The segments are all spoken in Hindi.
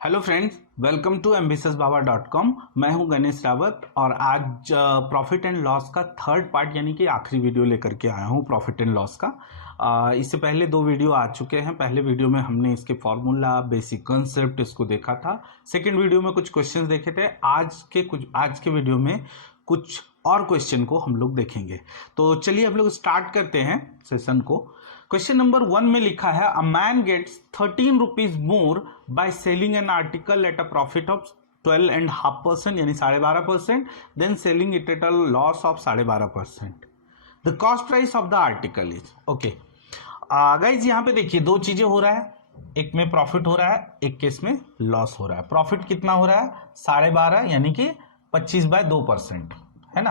Hello friends, welcome to ambitiousbaba.com। मैं हूं गणेश रावत और आज प्रॉफिट एंड लॉस का थर्ड पार्ट यानी कि आखिरी वीडियो लेकर के आया हूं प्रॉफिट एंड लॉस का। इससे पहले दो वीडियो आ चुके हैं। पहले वीडियो में हमने इसके फॉर्मूला, बेसिक कंसेप्ट इसको देखा था। सेकंड वीडियो में कुछ क्वेश्चंस देखे थे। आज के वीडियो में कुछ और क्वेश्चन को हम लोग देखेंगे। तो चलिए हम लोग स्टार्ट करते हैं सेशन को। क्वेश्चन नंबर 1 में लिखा है a man gets 13 rupees more by selling an article at a profit of 12.5% यानी 12.5%, then selling it at a loss of 12.5%। The cost price of the article is okay. Guys यहाँ पे देखिए दो चीजें हो रहा है, एक में प्रॉफिट हो रहा है, एक केस में लॉस हो रहा है। प्रॉफिट कितना हो रहा है? 12.5 यानी कि 25/2% है ना।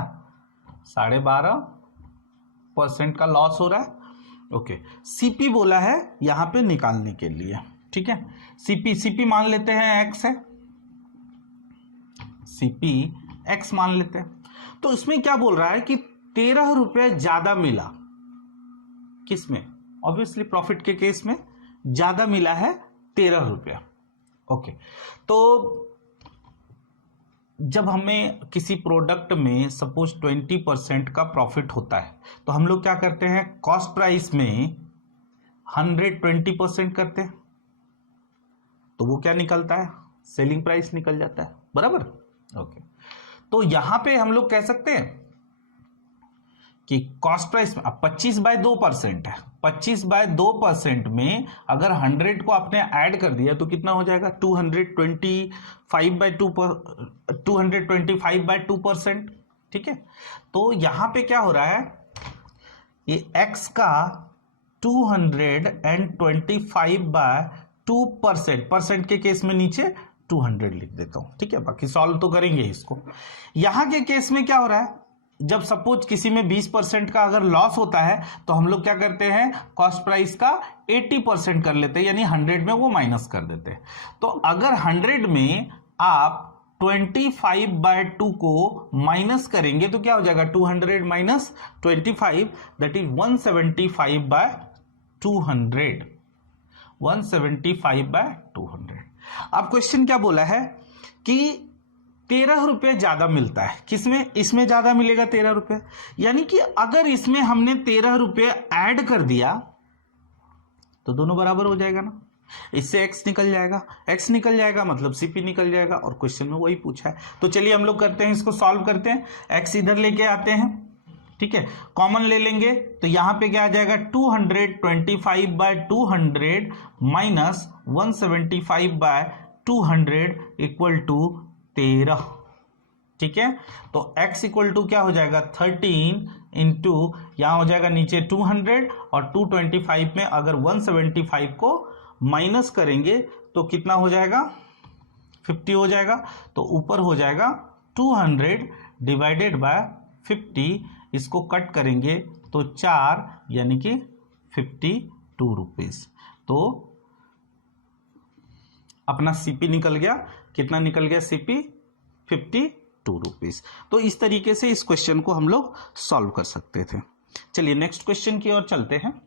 12.5% का लॉस हो रहा है। ओके, सीपी बोला है यहां पे निकालने के लिए, ठीक है। सीपी मान लेते हैं एक्स है, सीपी एक्स मान लेते हैं। तो इसमें क्या बोल रहा है कि 13 रुपए ज्यादा मिला। किसमें? ऑब्वियसली प्रॉफिट के केस में ज्यादा मिला है 13 रुपया। ओके, तो जब हमें किसी प्रोडक्ट में सपोज 20% का प्रॉफिट होता है तो हम लोग क्या करते हैं, कॉस्ट प्राइस में 120% करते हैं, तो वो क्या निकलता है? सेलिंग प्राइस निकल जाता है, बराबर। ओके, तो यहां पे हम लोग कह सकते हैं कि कॉस्ट प्राइस में अब 25/2% है। 25/2% में अगर 100 को आपने ऐड कर दिया तो कितना हो जाएगा? 225/2%, ठीक है। तो यहां पे क्या हो रहा है, ये x का 225/2%, परसेंट के केस में नीचे 200 लिख देता हूं, ठीक है। बाकी सॉल्व तो करेंगे इसको। यहां के केस में क्या हो रहा है, जब सपोज किसी में 20% का अगर लॉस होता है तो हम लोग क्या करते हैं, कॉस्ट प्राइस का 80% कर लेते हैं, यानी 100 में वो माइनस कर देते हैं। तो अगर 100 में आप 25/2 को माइनस करेंगे तो क्या हो जाएगा? 200 माइनस 25 दैट इज 175/200, 175/200। अब क्वेश्चन क्या बोला है कि 13 रुपये ज्यादा मिलता है। किसमें? इसमें ज्यादा मिलेगा 13 रुपये, यानी कि अगर इसमें हमने 13 रुपये ऐड कर दिया तो दोनों बराबर हो जाएगा ना। इससे x निकल जाएगा, x निकल जाएगा मतलब CP निकल जाएगा, और क्वेश्चन में वही पूछा है। तो चलिए हम लोग करते हैं, इसको सॉल्व करते हैं। x इधर लेके आते हैं, ठीक है, कॉमन ले लेंगे तो यहां पे क्या आ जाएगा? 225/200 माइनस 175/200 इक्वल टू 13, ठीक है। तो x इक्वल टू क्या हो जाएगा? 13 इंटू यहां हो जाएगा नीचे 200, और 225 में अगर 175 को माइनस करेंगे तो कितना हो जाएगा? 50 हो जाएगा। तो ऊपर हो जाएगा 200 डिवाइडेड बाय 50, इसको कट करेंगे तो 4 यानी कि 52 रुपीज। तो अपना सीपी निकल गया, कितना निकल गया सीपी? 52 रुपीज। तो इस तरीके से इस क्वेश्चन को हम लोग सॉल्व कर सकते थे। चलिए नेक्स्ट क्वेश्चन की ओर चलते हैं।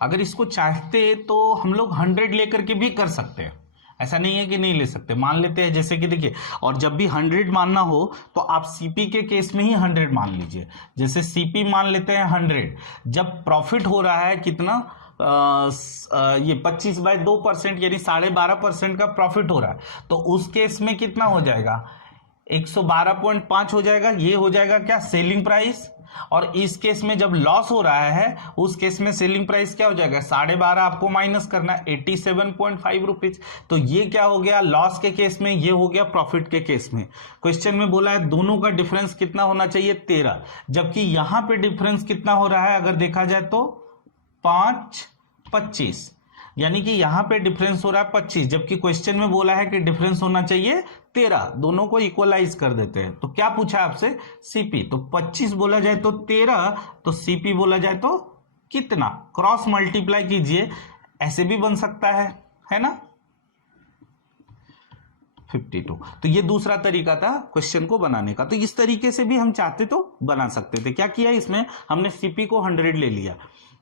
अगर इसको चाहते तो हम लोग 100 लेकर के भी कर सकते हैं, ऐसा नहीं है कि नहीं ले सकते। मान लेते हैं जैसे कि देखिए, और जब भी 100 मानना हो तो आप सीपी के केस में ही 100 मान लीजिए। जैसे सीपी मान लेते हैं 100, जब प्रॉफिट हो रहा है कितना, ये 25/2% यानी 12.5% का प्रॉफिट हो रहा है, तो उस केस में कितना हो जाएगा? 112.5 हो जाएगा। ये हो जाएगा क्या? Selling price. और इस केस में जब लॉस हो रहा है उस केस में सेलिंग प्राइस क्या हो जाएगा? 12.5 आपको माइनस करना है, 87.5 रुपीज। तो ये क्या हो गया लॉस के केस में, ये हो गया प्रॉफिट के केस में। क्वेश्चन में बोला है दोनों का डिफरेंस कितना होना चाहिए? 13, जबकि यहां पे डिफरेंस कितना हो रहा है अगर देखा जाए तो 5/25, यानी कि यहां पे डिफरेंस हो रहा है 25, जबकि क्वेश्चन में बोला है कि डिफरेंस होना चाहिए 13। दोनों को इक्वलाइज कर देते हैं। तो क्या पूछा आपसे? सीपी। तो 25 बोला जाए तो 13, तो सीपी बोला जाए तो कितना? क्रॉस मल्टीप्लाई कीजिए, ऐसे भी बन सकता है ना। 52। तो ये दूसरा तरीका था क्वेश्चन को बनाने का। तो इस तरीके से भी हम चाहते तो बना सकते थे। क्या किया इसमें, हमने सीपी को 100 ले लिया,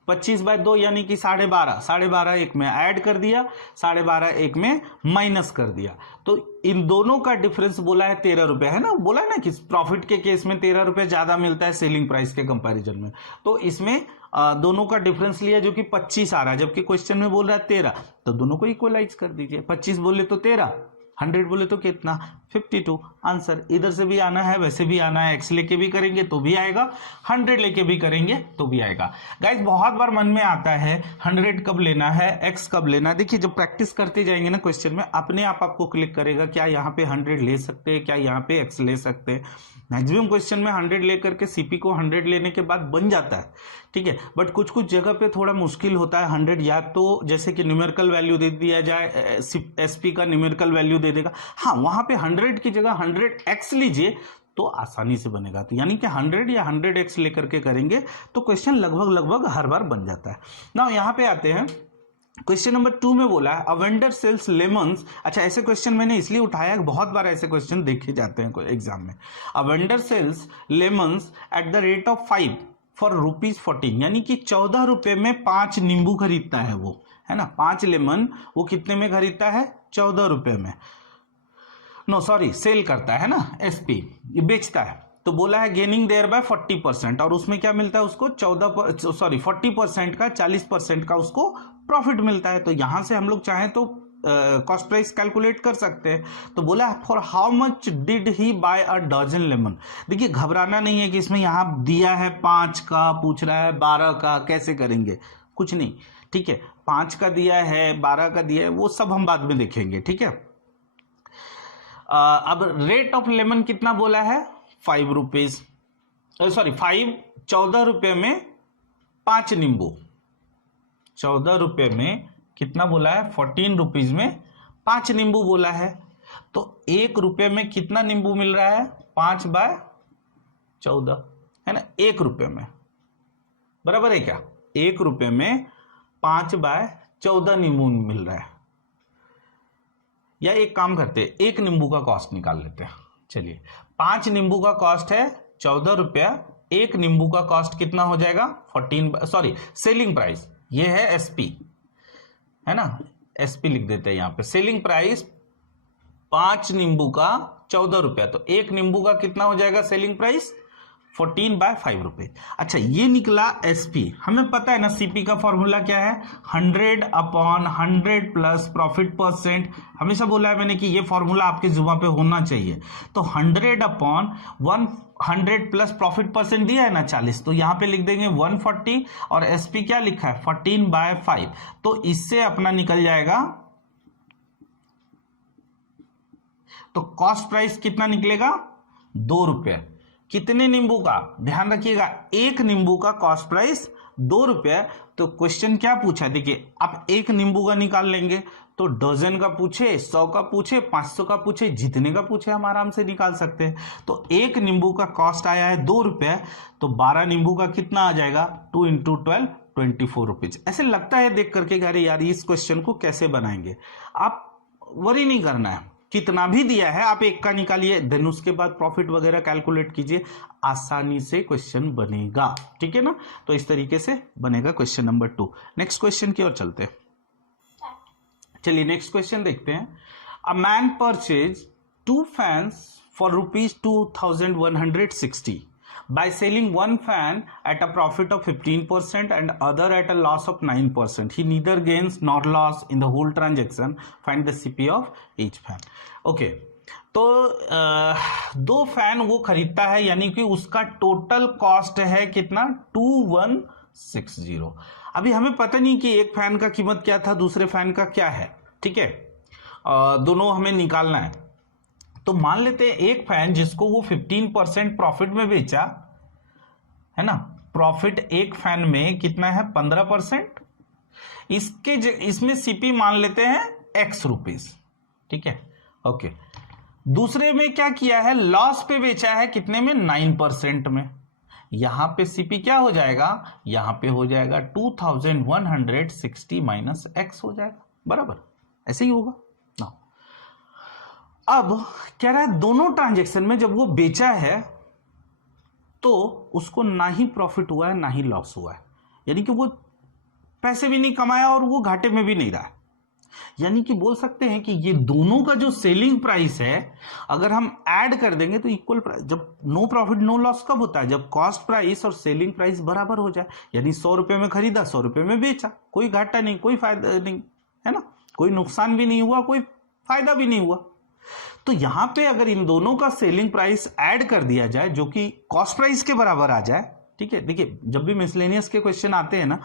25/2 यानी कि 12.5, 12.5 एक में ऐड कर दिया, 12.5 एक में माइनस कर दिया। तो इन दोनों का डिफरेंस बोला है 13 रुपए, है ना, बोला है ना कि प्रॉफिट के केस में 13 रुपए ज्यादा मिलता है सेलिंग प्राइस के कंपैरिजन में। तो इसमें दोनों का डिफरेंस लिया जो कि 25 आ रहा है, जबकि क्वेश्चन में बोल रहा है 13, तो दोनों को इक्वलाइज कर दीजिए। 25 बोले तो 13, 100 बोले तो कितना, 52। आंसर इधर से भी आना है, वैसे भी आना है, एक्स लेके भी करेंगे तो भी आएगा, 100 लेके भी करेंगे तो भी आएगा। गाइस बहुत बार मन में आता है 100 कब लेना है, एक्स कब लेना है। देखिए जब प्रैक्टिस करते जाएंगे ना क्वेश्चन में, अपने आप आपको क्लिक करेगा क्या यहाँ पे 100 ले सकते हैं, क्या यहाँ पे एक्स ले सकते हैं। मैक्सिमम क्वेश्चन में 100 लेकर के सीपी को 100 लेने के बाद बन जाता है, ठीक है। बट कुछ कुछ जगह पे थोड़ा मुश्किल होता है 100, या तो जैसे कि न्यूमेरिकल वैल्यू दे दिया जाए, एसपी का न्यूमेरिकल वैल्यू दे देगा, हाँ वहां पे 100 की जगह 100x लीजिए तो आसानी से बनेगा। तो यानी कि 100 या 100x लेकर के करेंगे तो क्वेश्चन लगभग हर बार बन जाता है ना। यहाँ पे आते हैं क्वेश्चन नंबर 2 में बोला है अ वेंडर सेल्स लेमन्स। अच्छा ऐसे क्वेश्चन मैंने इसलिए उठाया, बहुत बार ऐसे क्वेश्चन देखे जाते हैं एग्जाम में। A vendor sells lemons at the rate of 5 for ₹14, यानी कि 14 रुपए में 5 नींबू खरीदता है वो, है ना। 5 लेमन वो कितने में खरीदता है, 14 रुपए में, नो सॉरी सेल करता है ना, एसपी ये बेचता है। तो बोला है गेनिंग देयर बाय 40%, और उसमें क्या मिलता है उसको 40% का 40% का उसको प्रॉफिट मिलता है। तो यहां से हम लोग चाहें तो कॉस्ट प्राइस कैलकुलेट कर सकते हैं। तो बोला for how much did he buy a dozen lemon. देखिए घबराना नहीं है कि इसमें यहां दिया है 5 का, पूछ रहा है 12 का, कैसे करेंगे, कुछ नहीं, ठीक है। 5 का दिया है, 12 का दिया है, वो सब हम बाद में देखेंगे, ठीक है। अब रेट ऑफ लेमन कितना बोला है, 5 रुपीज, सॉरी 14 रुपए में 5 नींबू, 14 रुपए में कितना बोला है, 14 रुपीज में 5 नींबू बोला है। तो 1 रुपए में कितना नींबू मिल रहा है, 5/14, है ना, 1 रुपए में, बराबर है क्या, 1 रुपए में 5/14 नींबू मिल रहा है। या एक काम करते हैं, 1 नींबू का कॉस्ट निकाल लेते हैं। चलिए 5 नींबू का कॉस्ट है 14 रुपया, 1 नींबू का कॉस्ट कितना हो जाएगा, 14, सॉरी सेलिंग प्राइस, ये है एसपी, है ना, एसपी लिख देते हैं यहां पे। सेलिंग प्राइस 5 नींबू का 14 रुपया, तो 1 नींबू का कितना हो जाएगा सेलिंग प्राइस, 14/5 रुपए। अच्छा ये निकला एसपी, हमें पता है ना सीपी का फॉर्मूला क्या है, 100/100 प्लस प्रॉफिट परसेंट। हमेशा बोला है मैंने कि ये फॉर्मूला आपके जुबान पे होना चाहिए। तो 100/100 प्लस प्रॉफिट परसेंट दिया है ना 40, तो यहां पे लिख देंगे 140, और एसपी क्या लिखा है 14/5। तो इससे अपना निकल जाएगा, तो कॉस्ट प्राइस कितना निकलेगा, 2 रुपये। कितने नींबू का, ध्यान रखिएगा, 1 नींबू का कॉस्ट प्राइस 2 रुपये। तो क्वेश्चन क्या पूछा, देखिए आप 1 नींबू का निकाल लेंगे तो डजन का पूछे, 100 का पूछे, 500 का पूछे, जितने का पूछे हम आराम से निकाल सकते हैं। तो 1 नींबू का कॉस्ट आया है 2 रुपये, तो 12 नींबू का कितना आ जाएगा, 2 × 12 24 रुपीज। ऐसे लगता है देख करके अरे यार इस क्वेश्चन को कैसे बनाएंगे, आप वरी नहीं करना है, कितना भी दिया है आप 1 का निकालिए, देन उसके बाद प्रॉफिट वगैरह कैलकुलेट कीजिए, आसानी से क्वेश्चन बनेगा, ठीक है ना। तो इस तरीके से बनेगा क्वेश्चन नंबर 2। नेक्स्ट क्वेश्चन की ओर चलते हैं। चलिए नेक्स्ट क्वेश्चन देखते हैं। A man purchase 2 fans for ₹2160 by selling 1 fan at a profit of 15% and other at a loss of 9%. He neither gains nor loss in the whole transaction. Find the CP of each fan. Okay. तो 2 फैन वो खरीदता है, यानी कि उसका टोटल कॉस्ट है कितना, 2160। अभी हमें पता नहीं कि एक फैन का कीमत क्या था, दूसरे फैन का क्या है, ठीक है, दोनों हमें निकालना है। तो मान लेते हैं एक फैन जिसको वो 15% प्रॉफिट में बेचा, है ना, प्रॉफिट एक फैन में कितना है 15%, इसमें सीपी मान लेते हैं x रुपीस, ठीक है, ओके। दूसरे में क्या किया है, लॉस पे बेचा है कितने में, 9% में। यहां पे सीपी क्या हो जाएगा, यहां पे हो जाएगा 2160 माइनस x हो जाएगा, बराबर ऐसे ही होगा ना। अब कह रहा है दोनों ट्रांजैक्शन में जब वो बेचा है तो उसको ना ही प्रॉफिट हुआ है ना ही लॉस हुआ है, यानी कि वो पैसे भी नहीं कमाया और वो घाटे में भी नहीं रहा है। यानी कि बोल सकते हैं कि ये दोनों का जो सेलिंग प्राइस है अगर हम ऐड कर देंगे तो इक्वल प्राइस, जब नो प्रॉफिट नो लॉस कब होता है, जब कॉस्ट प्राइस और सेलिंग प्राइस बराबर हो जाए, यानी 100 रुपए में खरीदा 100 रुपए में बेचा, कोई घाटा नहीं कोई फायदा नहीं, है ना, कोई नुकसान भी नहीं हुआ कोई फायदा भी नहीं हुआ। तो यहां पे अगर इन दोनों का सेलिंग प्राइस ऐड कर दिया जाए जो कि कॉस्ट प्राइस के बराबर आ जाए, ठीक है, देखिए जब भी मिसलेनियस के क्वेश्चन आते हैं ना,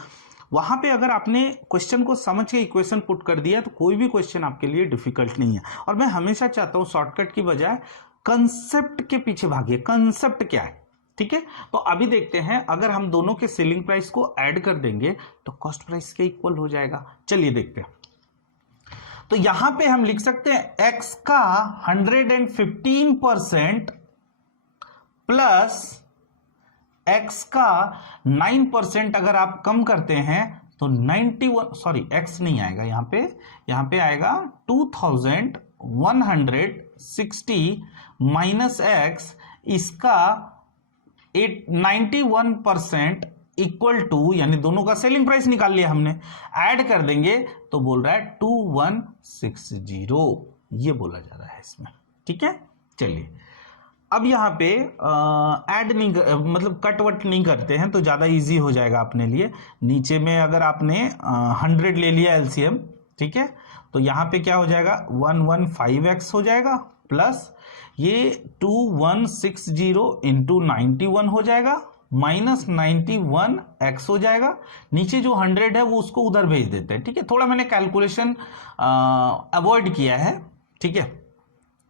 वहां पे अगर आपने क्वेश्चन को समझ के इक्वेशन पुट कर दिया तो कोई भी क्वेश्चन आपके लिए डिफिकल्ट नहीं है। और मैं हमेशा चाहता हूं शॉर्टकट की बजाय कंसेप्ट के पीछे भागिए, कंसेप्ट क्या है, ठीक है। तो अभी देखते हैं अगर हम दोनों के सेलिंग प्राइस को ऐड कर देंगे तो कॉस्ट प्राइस के इक्वल हो जाएगा। चलिए देखते हैं। तो यहां पे हम लिख सकते हैं x का 115% प्लस x का 9% अगर आप कम करते हैं तो 91, सॉरी x नहीं आएगा यहां पे आएगा 2160 माइनस x, इसका 91% इक्वल टू, यानी दोनों का सेलिंग प्राइस निकाल लिया हमने, ऐड कर देंगे तो बोल रहा है 2160, ये बोला जा रहा है इसमें, ठीक है। चलिए अब यहां पे ऐड नहीं मतलब कट वट नहीं करते हैं तो ज्यादा इजी हो जाएगा अपने लिए। नीचे में अगर आपने 100 ले लिया एलसीएम, ठीक है, तो यहां पे क्या हो जाएगा 115x हो जाएगा प्लस ये 2160 इंटू 91 हो जाएगा माइनस 91x हो जाएगा। नीचे जो 100 है वो उसको उधर भेज देते हैं, ठीक है, थोड़ा मैंने कैलकुलेशन अवॉइड किया है, ठीक है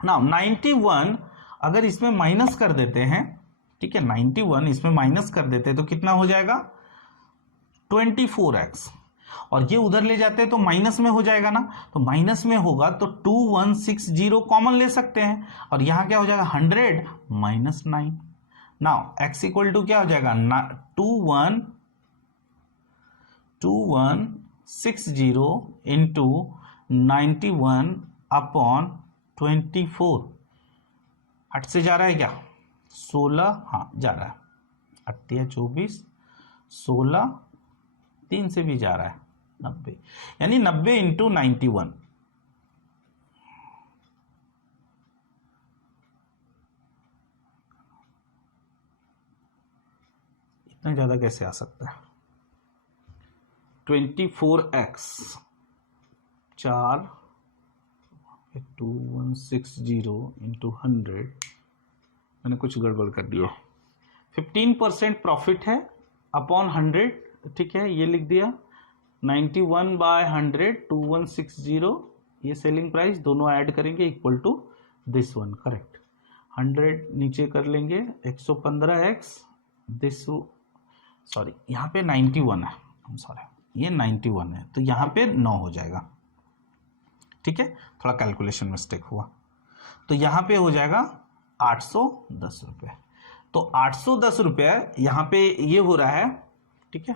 ना। 91 अगर इसमें माइनस कर देते हैं, ठीक है, 91 इसमें माइनस कर देते हैं तो कितना हो जाएगा 24x, और ये उधर ले जाते हैं तो माइनस में हो जाएगा ना, तो माइनस में होगा तो 2160 कॉमन ले सकते हैं और यहां क्या हो जाएगा 100 minus 9। Now x equal to क्या हो जाएगा 2160 इंटू 91 अपॉन 24, 8 से जा रहा है क्या 16, हाँ जा रहा है, 8 या 24, 16, 3 से भी जा रहा है 90, यानी 90 इंटू 91, इतना ज्यादा कैसे आ सकता है 24x 4 2160 इंटू 100, मैंने कुछ गड़बड़ कर दिया, 15% प्रॉफिट है अपॉन 100, ठीक है, ये लिख दिया 91 बाय 100 2160, ये सेलिंग प्राइस दोनों ऐड करेंगे equal to this one, correct. 100 नीचे कर लेंगे 115x, दिस, सॉरी यहाँ पे 91 है, सॉरी ये 91 है तो यहाँ पे 9 हो जाएगा, ठीक है, थोड़ा कैलकुलेशन मिस्टेक हुआ, तो यहाँ पे हो जाएगा 810 रुपये। तो 810 रुपये यहाँ पे ये हो रहा है, ठीक है,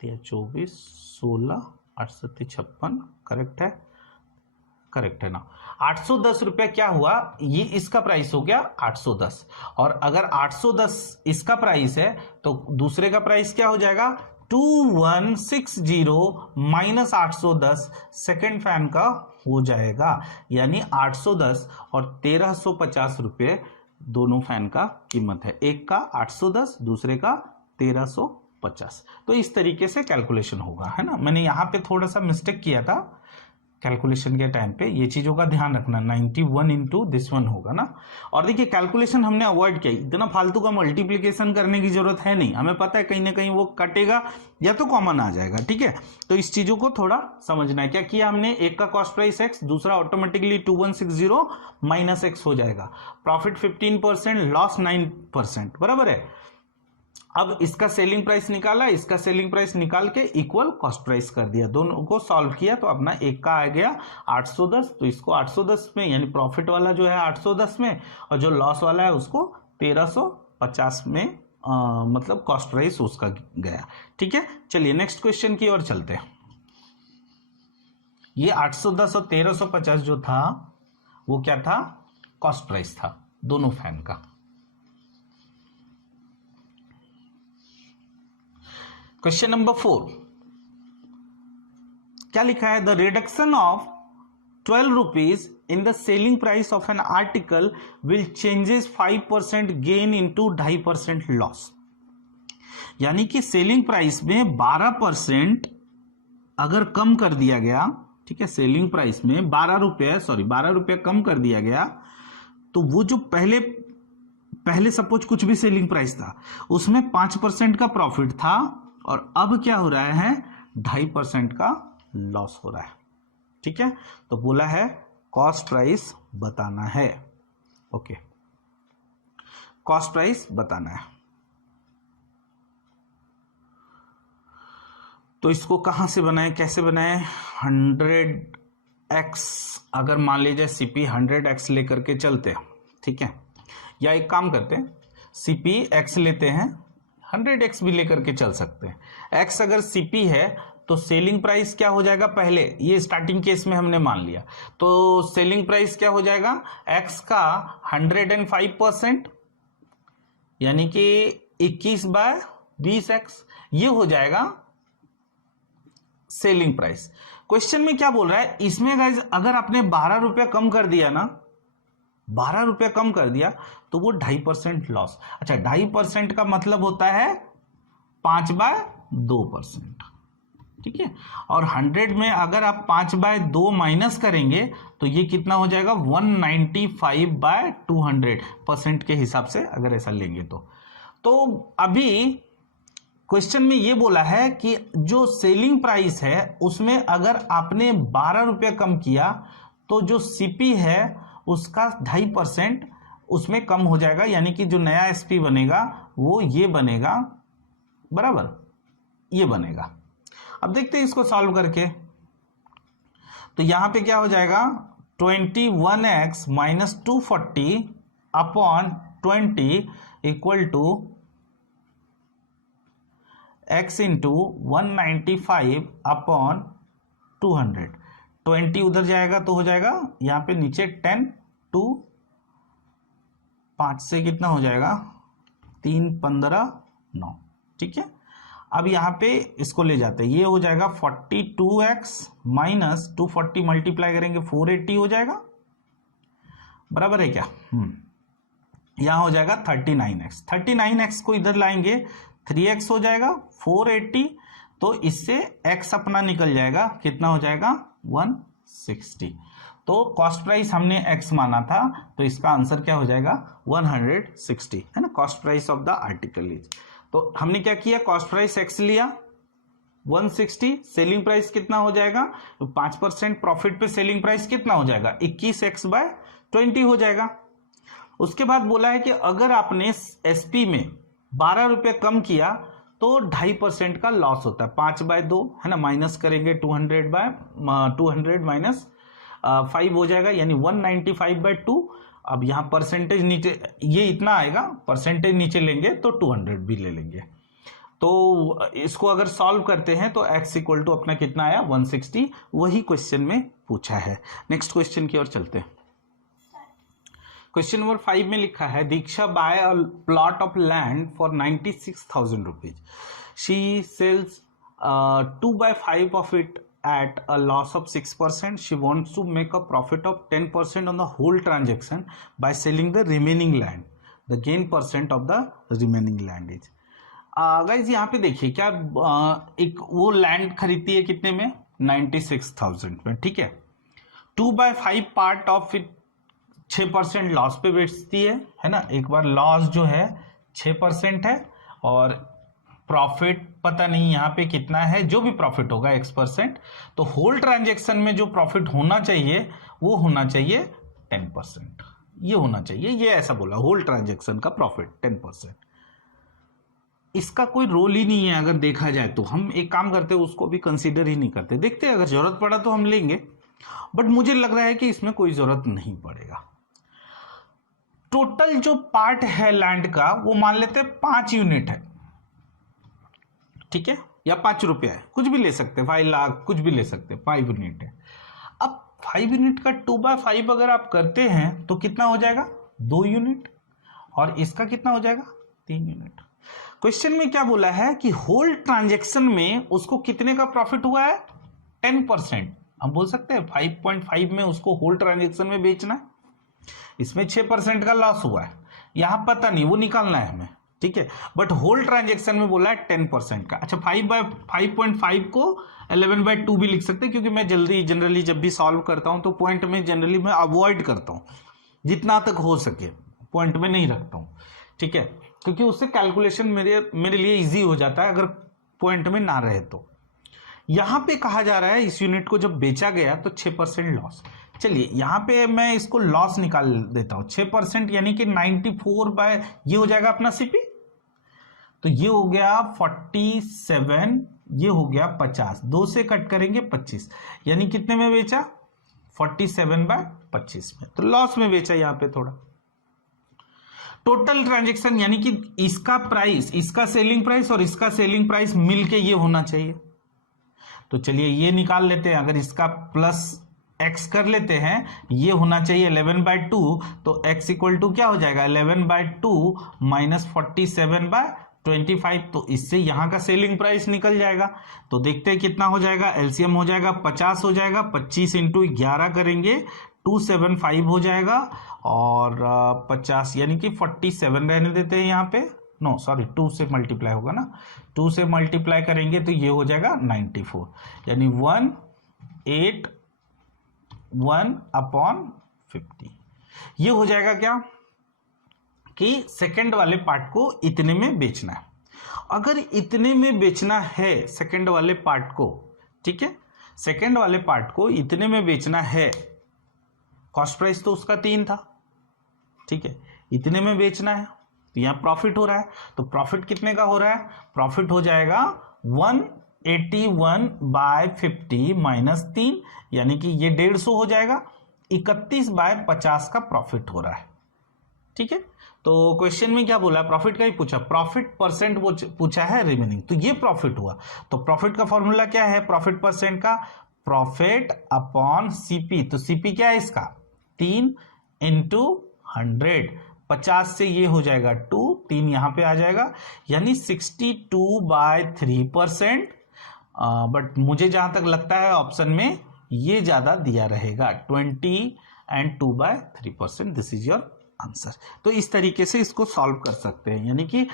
24 16 8 56, करेक्ट है ना। 810 रुपये क्या हुआ, ये इसका प्राइस हो गया 810, और अगर 810 इसका प्राइस है तो दूसरे का प्राइस क्या हो जाएगा 2160 माइनस 810 सेकेंड फैन का हो जाएगा, यानी 810 और 1350 रुपये दोनों फैन का कीमत है, एक का 810 दूसरे का 1350। तो इस तरीके से कैलकुलेशन होगा, है ना। मैंने यहाँ पे थोड़ा सा मिस्टेक किया था कैलकुलेशन के टाइम पे, ये चीजों का ध्यान रखना, 91 इंटू दिस वन होगा ना। और देखिए कैलकुलेशन हमने अवॉइड किया, इतना फालतू का मल्टीप्लीकेशन करने की जरूरत है नहीं, हमें पता है कहीं ना कहीं वो कटेगा या तो कॉमन आ जाएगा, ठीक है। तो इस चीजों को थोड़ा समझना है। क्या किया हमने, एक का कॉस्ट प्राइस x, दूसरा ऑटोमेटिकली 2160 माइनस x हो जाएगा, प्रॉफिट 15%, लॉस 9%, बराबर है। अब इसका सेलिंग प्राइस निकाला, इसका सेलिंग प्राइस निकाल के इक्वल कॉस्ट प्राइस कर दिया, दोनों को सॉल्व किया तो अपना एक का आ गया 810, तो इसको 810 में, यानी प्रॉफिट वाला जो है 810 में और जो लॉस वाला है उसको 1350 में मतलब कॉस्ट प्राइस उसका गया, ठीक है। चलिए नेक्स्ट क्वेश्चन की ओर चलते हैं। ये 810 और 1350 जो था वो क्या था, कॉस्ट प्राइस था दोनों फैन का। क्वेश्चन नंबर 4 क्या लिखा है, the reduction of 12 rupees in the selling price of an article will changes 5% gain into 2.5% loss. यानी कि सेलिंग प्राइस में 12% अगर कम कर दिया गया, ठीक है, सेलिंग प्राइस में 12 रुपये कम कर दिया गया, तो वो जो पहले सपोज कुछ भी सेलिंग प्राइस था उसमें 5% का प्रॉफिट था और अब क्या हो रहा है, 2.5% का लॉस हो रहा है। ठीक है, तो बोला है कॉस्ट प्राइस बताना है। ओके, कॉस्ट प्राइस बताना है। तो इसको कहां से बनाए, कैसे बनाए, 100x अगर मान लीजिए CP 100x लेकर के चलते हैं, ठीक है, या एक काम करते हैं CP x लेते हैं, 100x भी लेकर के चल सकते हैं। x अगर CP है तो सेलिंग प्राइस क्या हो जाएगा, पहले ये स्टार्टिंग केस में हमने मान लिया, तो सेलिंग प्राइस क्या हो जाएगा, x का 105% यानी कि 21/20x, ये हो जाएगा सेलिंग प्राइस। क्वेश्चन में क्या बोल रहा है, इसमें गाइस अगर आपने 12 रुपया कम कर दिया ना, 12 रुपया कम कर दिया तो वो 2.5% लॉस। अच्छा, 2.5% का मतलब होता है 5/2%, ठीक है, और 100 में अगर आप 5/2 माइनस करेंगे तो ये कितना हो जाएगा, 195/200% के हिसाब से अगर ऐसा लेंगे तो अभी क्वेश्चन में ये बोला है कि जो सेलिंग प्राइस है उसमें अगर आपने 12 रुपये कम किया तो जो CP है उसका 2.5% उसमें कम हो जाएगा, यानी कि जो नया SP बनेगा वो ये बनेगा, बराबर, ये बनेगा। अब देखते हैं इसको सॉल्व करके, तो यहां पे क्या हो जाएगा, 21x minus 240 upon 20 equal to x into 195 upon 200। 20 उधर जाएगा तो हो जाएगा यहाँ पे नीचे 10 टू 5 से कितना हो जाएगा, 3 15 9, ठीक है। अब यहाँ पे इसको ले जाते हैं, ये हो जाएगा 42x माइनस 240 मल्टीप्लाई करेंगे 480 हो जाएगा, बराबर है क्या, यहाँ हो जाएगा 39x। 39x को इधर लाएंगे 3x हो जाएगा 480, तो इससे x अपना निकल जाएगा, कितना हो जाएगा 160। तो कॉस्ट प्राइस हमने x माना था तो इसका आंसर क्या हो जाएगा 160, है ना, cost price of the article is. तो हमने क्या किया, कॉस्ट प्राइस x लिया 160, सेलिंग प्राइस कितना हो जाएगा, तो 5% प्रॉफिट पे सेलिंग प्राइस कितना हो जाएगा, 21x/20 हो जाएगा। उसके बाद बोला है कि अगर आपने SP में 12 रुपये कम किया तो 2.5% का लॉस होता है, 5/2 है ना, माइनस करेंगे 200 माइनस 5 हो जाएगा, यानी 195/2। अब यहाँ परसेंटेज नीचे ये इतना आएगा, परसेंटेज नीचे लेंगे तो 200 भी ले लेंगे। तो इसको अगर सॉल्व करते हैं तो x इक्वल टू अपना कितना आया 160, वही क्वेश्चन में पूछा है। नेक्स्ट क्वेश्चन की ओर चलते हैं। क्वेश्चन नंबर 5 में लिखा है, Diksha buy a plot of land for 96,000 rupees, she sells 2/5 of it at a loss of 6%. She wants to make a profit of 10% on the whole transaction by selling the remaining land. The gain percent of the remaining land is. Guys यहाँ पे देखिए क्या, एक वो लैंड खरीदती है कितने में, 96,000 में, ठीक है। 2/5 पार्ट ऑफ इट 6% लॉस पे बेचती है ना। एक बार लॉस जो है 6% है और प्रॉफिट पता नहीं यहाँ पे कितना है, जो भी प्रॉफिट होगा x%, तो होल ट्रांजैक्शन में जो प्रॉफिट होना चाहिए वो होना चाहिए 10%, ये होना चाहिए, ये ऐसा बोला, होल ट्रांजैक्शन का प्रॉफिट 10%। इसका कोई रोल ही नहीं है अगर देखा जाए तो, हम एक काम करते हैं उसको भी कंसीडर ही नहीं करते, देखते हैं अगर जरूरत पड़ा तो हम लेंगे, बट मुझे लग रहा है कि इसमें कोई जरूरत नहीं पड़ेगा। टोटल जो पार्ट है लैंड का वो मान लेते हैं 5 यूनिट है, ठीक है, या 5 रुपया है, कुछ भी ले सकते हैं, 5 लाख कुछ भी ले सकते हैं, 5 यूनिट है। 5 यूनिट का 2/5 अगर आप करते हैं तो कितना हो जाएगा 2 यूनिट, और इसका कितना हो जाएगा 3 यूनिट। क्वेश्चन में क्या बोला है कि होल ट्रांजैक्शन में उसको कितने का प्रॉफिट हुआ है 10%। हम बोल सकते हैं 5.5 में उसको होल ट्रांजैक्शन में बेचना है, इसमें 6% का लॉस हुआ है, यहां पता नहीं वो निकालना है हमें, ठीक है। बट होल ट्रांजैक्शन में बोला है 10% का। अच्छा 5/5 को 11/2 भी लिख सकते हैं, क्योंकि मैं जनरली जब भी सॉल्व करता हूं तो पॉइंट में जनरली मैं अवॉइड करता हूं, जितना तक हो सके पॉइंट में नहीं रखता हूं, ठीक है, क्योंकि उससे कैलकुलेशन मेरे लिए इजी हो जाता है अगर पॉइंट में ना रहे तो। यहां पे कहा जा रहा है इस यूनिट को जब बेचा गया तो 6% लॉस। चलिए यहां पे मैं इसको लॉस निकाल देता हूं, 6% यानी कि 94 ये हो जाएगा अपना सीपी, तो ये हो गया 47, ये हो गया 50, 2 से कट करेंगे 25, यानी कितने में बेचा 47/25 में, तो लॉस में बेचा यहां पे थोड़ा। टोटल ट्रांजैक्शन यानी कि इसका प्राइस, इसका सेलिंग प्राइस और इसका सेलिंग प्राइस मिलके ये होना चाहिए, तो चलिए ये निकाल लेते हैं। अगर इसका प्लस x कर लेते हैं, ये होना चाहिए 11/2, तो x इक्वल टू क्या हो जाएगा 11/2 माइनस 47/25, तो इससे यहां का सेलिंग प्राइस निकल जाएगा। तो देखते हैं कितना हो जाएगा, एलसीएम हो जाएगा 50 हो जाएगा, 25 इंटू 11 करेंगे 275 हो जाएगा, और 50 यानी कि 47 रहने देते हैं यहाँ पे, नो सॉरी 2 से मल्टीप्लाई होगा ना, 2 से मल्टीप्लाई करेंगे तो ये हो जाएगा 94, यानी 181/50। ये हो जाएगा क्या कि सेकंड वाले पार्ट को इतने में बेचना है। अगर इतने में बेचना है सेकंड वाले पार्ट को, ठीक है, सेकंड वाले पार्ट को इतने में बेचना है, कॉस्ट प्राइस तो उसका 3 था, ठीक है, इतने में बेचना है, तो यहां प्रॉफिट हो रहा है, तो प्रॉफिट कितने का हो रहा है, प्रॉफिट हो जाएगा 181/50 माइनस 3, यानी कि ये 150 हो जाएगा, 31/50 का प्रॉफिट हो रहा है, ठीक है। तो क्वेश्चन में क्या बोला, प्रॉफिट का ही पूछा, प्रॉफिट परसेंट पूछा है रिमेनिंग, तो ये प्रॉफिट हुआ। तो प्रॉफिट का फॉर्मूला क्या है प्रॉफिट परसेंट का, प्रॉफिट अपॉन सीपी, तो सीपी क्या है इसका 3 इंटू 100, 50 से ये हो जाएगा 2, 3 यहां पे आ जाएगा, यानी 62/3%। बट मुझे जहां तक लगता है ऑप्शन में ये ज्यादा दिया रहेगा, 20 and 2/3%, this is your answer. तो इस तरीके से इसको सॉल्व कर सकते हैं, यानी कि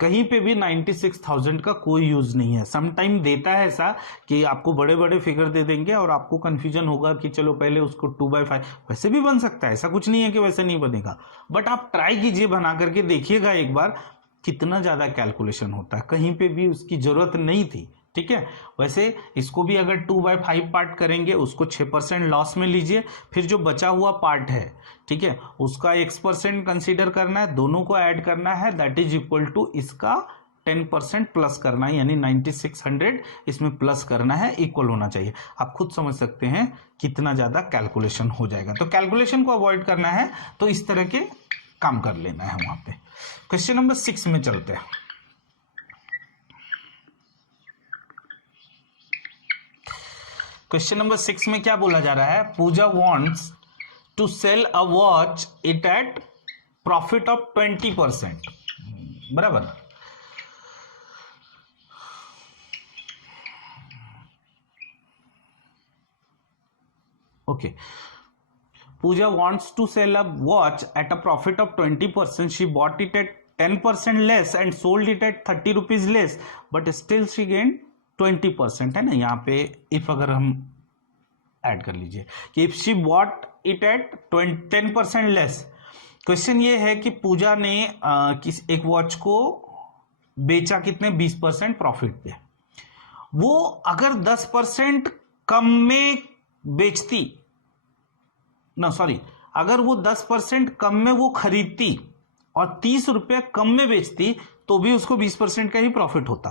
कहीं पे भी 96,000 का कोई यूज नहीं है। सम टाइम देता है ऐसा कि आपको बड़े बड़े फिगर दे देंगे और आपको कंफ्यूजन होगा कि चलो पहले उसको 2/5, वैसे भी बन सकता है, ऐसा कुछ नहीं है कि वैसे नहीं बनेगा, बट आप ट्राई कीजिए, बना करके देखिएगा एक बार कितना ज्यादा कैलकुलेशन होता है, कहीं पे भी उसकी जरूरत नहीं थी, ठीक है। वैसे इसको भी अगर 2/5 पार्ट करेंगे, उसको 6% लॉस में लीजिए, फिर जो बचा हुआ पार्ट है, ठीक है, उसका x% कंसीडर करना है, दोनों को ऐड करना है, दैट इज इक्वल टू इसका 10% प्लस करना है, यानी 9600 इसमें प्लस करना है, इक्वल होना चाहिए। आप खुद समझ सकते हैं कितना ज्यादा कैलकुलेशन हो जाएगा, तो कैलकुलेशन को अवॉइड करना है तो इस तरह के काम कर लेना है वहां पे। क्वेश्चन नंबर 6 में चलते हैं। क्वेश्चन नंबर 6 में क्या बोला जा रहा है, Puja wants to sell a watch it at profit of 20%, बराबर। Okay, Puja wants to sell a watch at a profit of 20%, she bought it at 10% less and sold it at 30 rupees less, but still she gain 20%, है ना। यहाँ पे इफ अगर हम ऐड कर लीजिए कि if she bought it at 10% less, question ये है कि पूजा ने एक वॉच को बेचा कितने 20% प्रॉफिट पे, वो अगर 10% कम में बेचती, ना सॉरी, अगर वो 10% कम में वो खरीदती और 30 रुपये कम में बेचती तो भी उसको 20% का ही प्रॉफिट होता।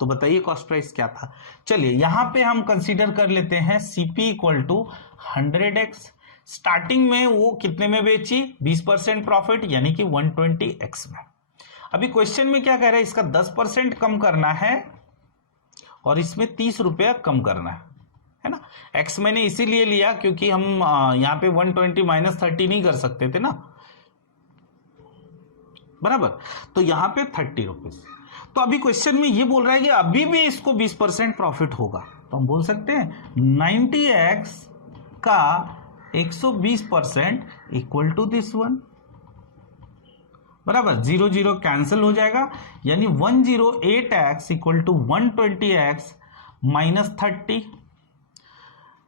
तो बताइए कॉस्ट प्राइस क्या था। चलिए यहां पे हम कंसीडर कर लेते हैं CP equal to 100x, starting में वो कितने में बेची 20% प्रॉफिट, यानी कि 120x में। अभी क्वेश्चन में क्या कह रहा है, इसका 10% कम करना है और इसमें 30 रुपया कम करना है, है ना। x मैंने इसीलिए लिया क्योंकि हम यहाँ पे 120 माइनस 30 नहीं कर सकते थे ना, बराबर। तो यहाँ पे 30 रुपीज। तो अभी क्वेश्चन में ये बोल रहा है कि अभी भी इसको 20% प्रॉफिट होगा, तो हम बोल सकते हैं 90x का 120% इक्वल टू दिस वन, बराबर। 0 0 कैंसिल हो जाएगा, यानी 108x equal to 120x minus 30।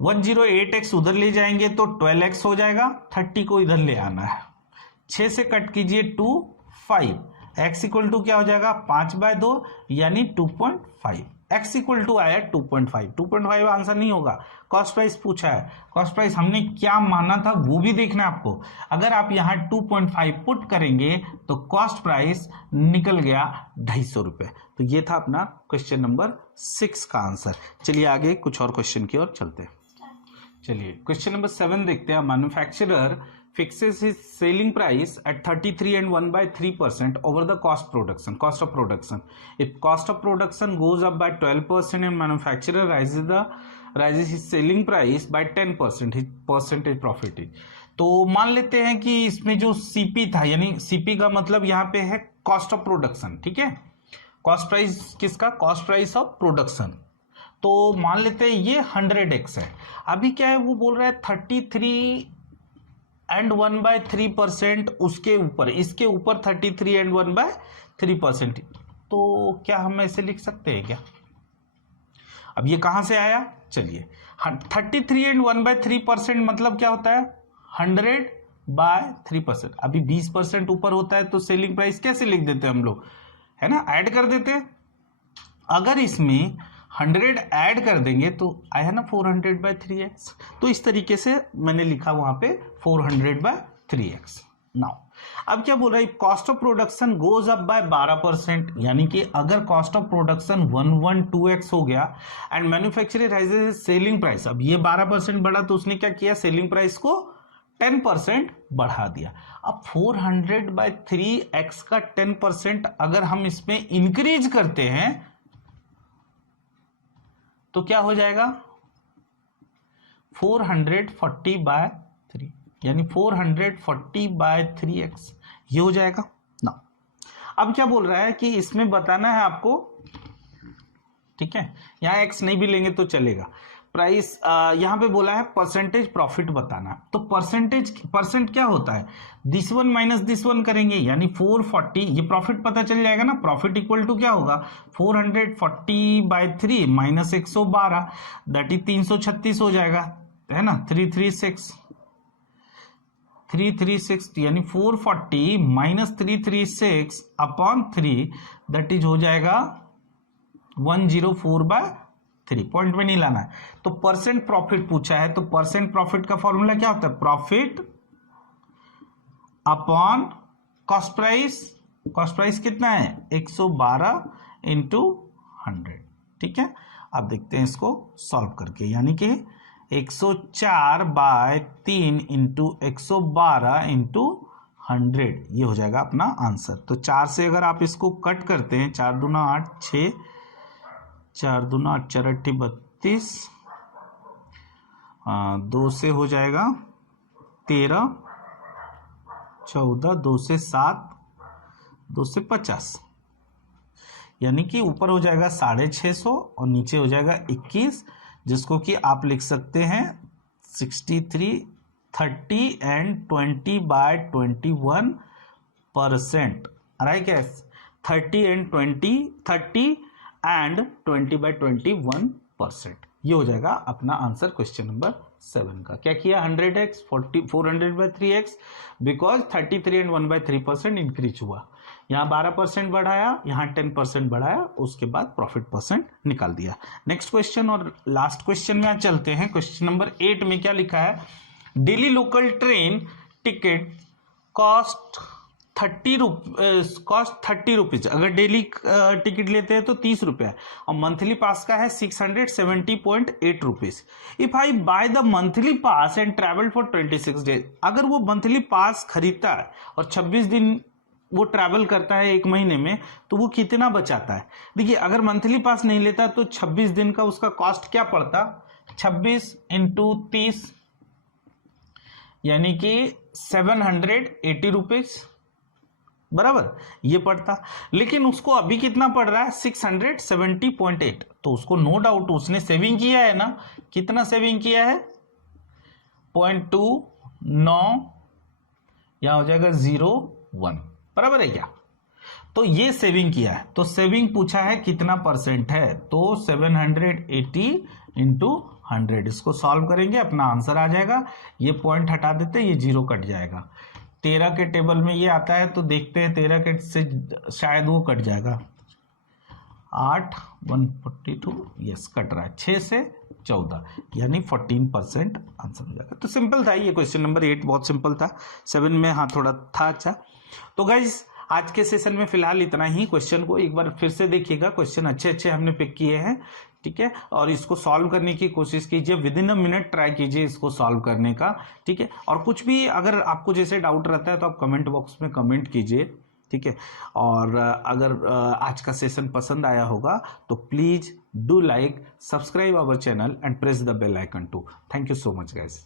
108x उधर ले जाएंगे तो 12x हो जाएगा, 30 को इधर ले आना है। 6 से कट कीजिए 2 5, x इक्वल टू क्या हो जाएगा 5/2 यानी 2.5। x इक्वल टू आया 2.5। 2.5 आंसर नहीं होगा, कॉस्ट प्राइस पूछा है। कॉस्ट प्राइस हमने क्या माना था वो भी देखना है आपको। अगर आप यहाँ 2.5 पुट करेंगे तो कॉस्ट प्राइस निकल गया 250 रुपये। तो ये था अपना क्वेश्चन नंबर 6 का आंसर। चलिए आगे कुछ और क्वेश्चन की ओर चलते हैं। चलिए क्वेश्चन नंबर 7 देखते हैं। Manufacturer fixes his selling price at 33 and 1/3% over the cost of production. If cost of production goes up by 12% and manufacturer raises his selling price by 10%, his percentage profit is. तो मान लेते हैं कि इसमें जो सीपी था, यानी सीपी का मतलब यहाँ पे है कॉस्ट ऑफ प्रोडक्शन, ठीक है। कॉस्ट प्राइस किसका, कॉस्ट प्राइस ऑफ प्रोडक्शन। तो मान लेते हैं ये 100x है। अभी क्या है वो बोल रहा है 33 एंड 1/3% उसके ऊपर, इसके ऊपर 33 एंड 1/3%। तो क्या हम ऐसे लिख सकते हैं क्या? अब ये कहां से आया, चलिए 33 एंड 1/3% मतलब क्या होता है 100/3%। अभी 20% ऊपर होता है तो सेलिंग प्राइस कैसे लिख देते हैं हम लोग, है ना, ऐड कर देते हैं। अगर इसमें 100 ऐड कर देंगे तो आया ना 400/3x। तो इस तरीके से मैंने लिखा वहां पे 400/3x। नाउ अब क्या बोल रहा है, cost of production goes up by 12%, यानी कि अगर कॉस्ट ऑफ प्रोडक्शन 112x हो गया and manufacturer rises selling price, अब ये 12% बढ़ा तो उसने क्या किया, सेलिंग प्राइस को 10% बढ़ा दिया। अब 400/3x का 10% अगर हम इसमें इंक्रीज करते हैं तो क्या हो जाएगा 440/3, यानी 440/3x ये हो जाएगा ना। अब क्या बोल रहा है कि इसमें बताना है आपको, ठीक है, यहां x नहीं भी लेंगे तो चलेगा। प्राइस यहां पे बोला है परसेंटेज प्रॉफिट बताना। तो परसेंट क्या होता है, this one minus this one करेंगे, यानी 440, ये प्रॉफिट पता चल जाएगा ना। प्रॉफिट इक्वल टू क्या होगा 440/3 माइनस 112, दैट इज 336 हो जाएगा, है ना। 336 यानी 440 माइनस 336 अपॉन 3, दैट इज हो जाएगा 104/3। पॉइंट में नहीं लाना है। तो परसेंट प्रॉफिट पूछा है, तो परसेंट प्रॉफिट का फॉर्मूला क्या होता है, profit upon cost price. Cost price कितना है 112 इंटू 100, ठीक है। अब देखते हैं इसको सॉल्व करके, यानी कि 104/3 इंटू 112 इंटू 100 ये हो जाएगा अपना आंसर। तो 4 से अगर आप इसको कट करते हैं, 4 दूना 8, 6, 4 दूना 8, 4 8 32, 2 से हो जाएगा 13, 14, 2 से 7, 2 से 50, यानी कि ऊपर हो जाएगा 650 और नीचे हो जाएगा 21, जिसको कि आप लिख सकते हैं 63, 30 एंड 20/21%। Right gas, 30 and 20/21%। ये हो जाएगा अपना आंसर क्वेश्चन नंबर 7 का। क्या किया 100x 400/3x, because 33 and 1/3% increase हुआ। यहाँ 12% बढ़ाया, यहाँ 10% बढ़ाया, उसके बाद प्रॉफिट परसेंट निकाल दिया। नेक्स्ट क्वेश्चन और लास्ट क्वेश्चन में चलते हैं। क्वेश्चन नंबर 8 में क्या लिखा है, daily local train ticket cost 30 rupees. अगर डेली टिकट लेते हैं तो 30 रुपये, और मंथली पास का है 670.8 rupees. If I by the monthly pass and travel for 26 days, अगर वो मंथली पास खरीदता है और 26 दिन वो ट्रैवल करता है एक महीने में, तो वो कितना बचाता है। देखिए अगर मंथली पास नहीं लेता तो 26 दिन का उसका कॉस्ट क्या पड़ता, 26 इंटू 30 यानी कि 780 रुपीज बराबर ये पड़ता। लेकिन उसको अभी कितना पड़ रहा है 670.8। तो उसको नो डाउट उसने सेविंग किया है ना, कितना सेविंग किया है 0.29 यहां हो जाएगा 0.1 बराबर है क्या। तो ये सेविंग किया है, तो सेविंग पूछा है कितना परसेंट है, तो 780 इंटू 100 इसको सॉल्व करेंगे अपना आंसर आ जाएगा। ये पॉइंट हटा देते ये जीरो कट जाएगा। 13 के टेबल में ये आता है तो देखते हैं 13 के से शायद वो कट जाएगा 8 142 यस कट रहा है 6 से 14 यानी 14% आंसर हो जाएगा। तो सिंपल था ये क्वेश्चन नंबर 8 बहुत सिंपल था। 7 में हाँ थोड़ा था अच्छा। तो गाइस आज के सेशन में फिलहाल इतना ही। क्वेश्चन को एक बार फिर से देखिएगा, क्वेश्चन अच्छे अच्छे हमने पिक किए हैं ठीक है, और इसको सॉल्व करने की कोशिश कीजिए, with in a minute try कीजिए इसको सॉल्व करने का ठीक है। और कुछ भी अगर आपको जैसे डाउट रहता है तो आप कमेंट बॉक्स में कमेंट कीजिए ठीक है। और अगर आज का सेशन पसंद आया होगा तो please do like, subscribe our channel and press the bell icon too. Thank you so much guys.